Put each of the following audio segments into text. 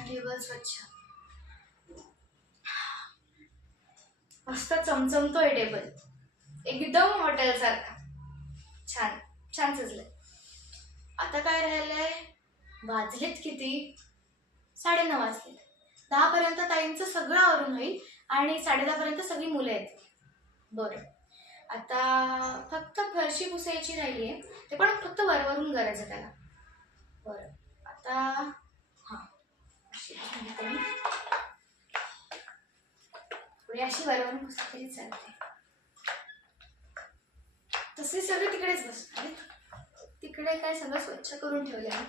Table स्वच्छ, मस्त चमचमतोय table, एकदम हॉटेल सारखा. छान छान सजलंय. आता काय राहिलंय, वाजलेत किती, 9:30 वाजलेत. 10 पर्यंत ताईंचं सगळं आवरून होईल आणि 10:30 पर्यंत सगळी मुलं येतील. बरं, आता फक्त फरशी पुसायची राहिलीये, ते पण फक्त वरवरून करायचं त्याला. बरं, आता हां थोडी अशी वरवरून पुसली तरी चालते. तसे सगळे तिकडेच बसणार आहेत. तिकडे काय सगळं स्वच्छ करून ठेवले आहे.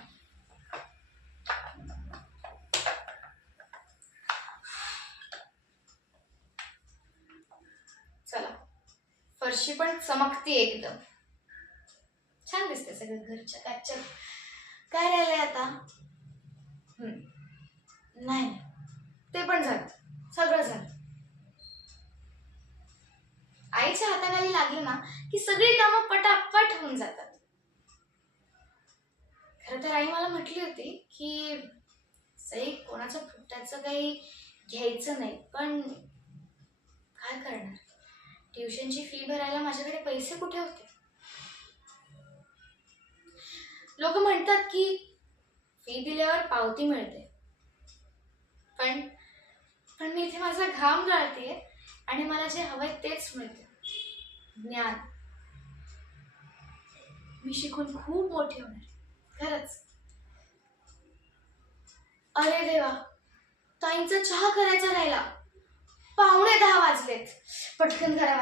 चला, फरशी पण चमकती एकदम छान दिसते, सगळं घरच्या काचच्या. काय राहिलंय आता, नाही ते पण झालं, सगळं झालं. आईच्या हाताखाली लागलं ना की सगळी कामं पटापट होऊन जातात. खरं तर आई मला म्हटली होती की सई कोणाचं फुटाचं काही घ्यायचं नाही, पण काय करणार, ट्युशनची फी भरायला माझ्याकडे पैसे कुठे होते. लोक म्हणतात की फी दिल्यावर पावती मिळते, पण पण मी इथे माझा घाम गाळते आणि मला जे हवंय तेच मिळते, ज्ञान. मी शिकून खूप मोठी होणार, खरंच. अरे देवा, ताईंचा चहा करायचा राहिला, 9:45 वाजलेत, पटकन करा.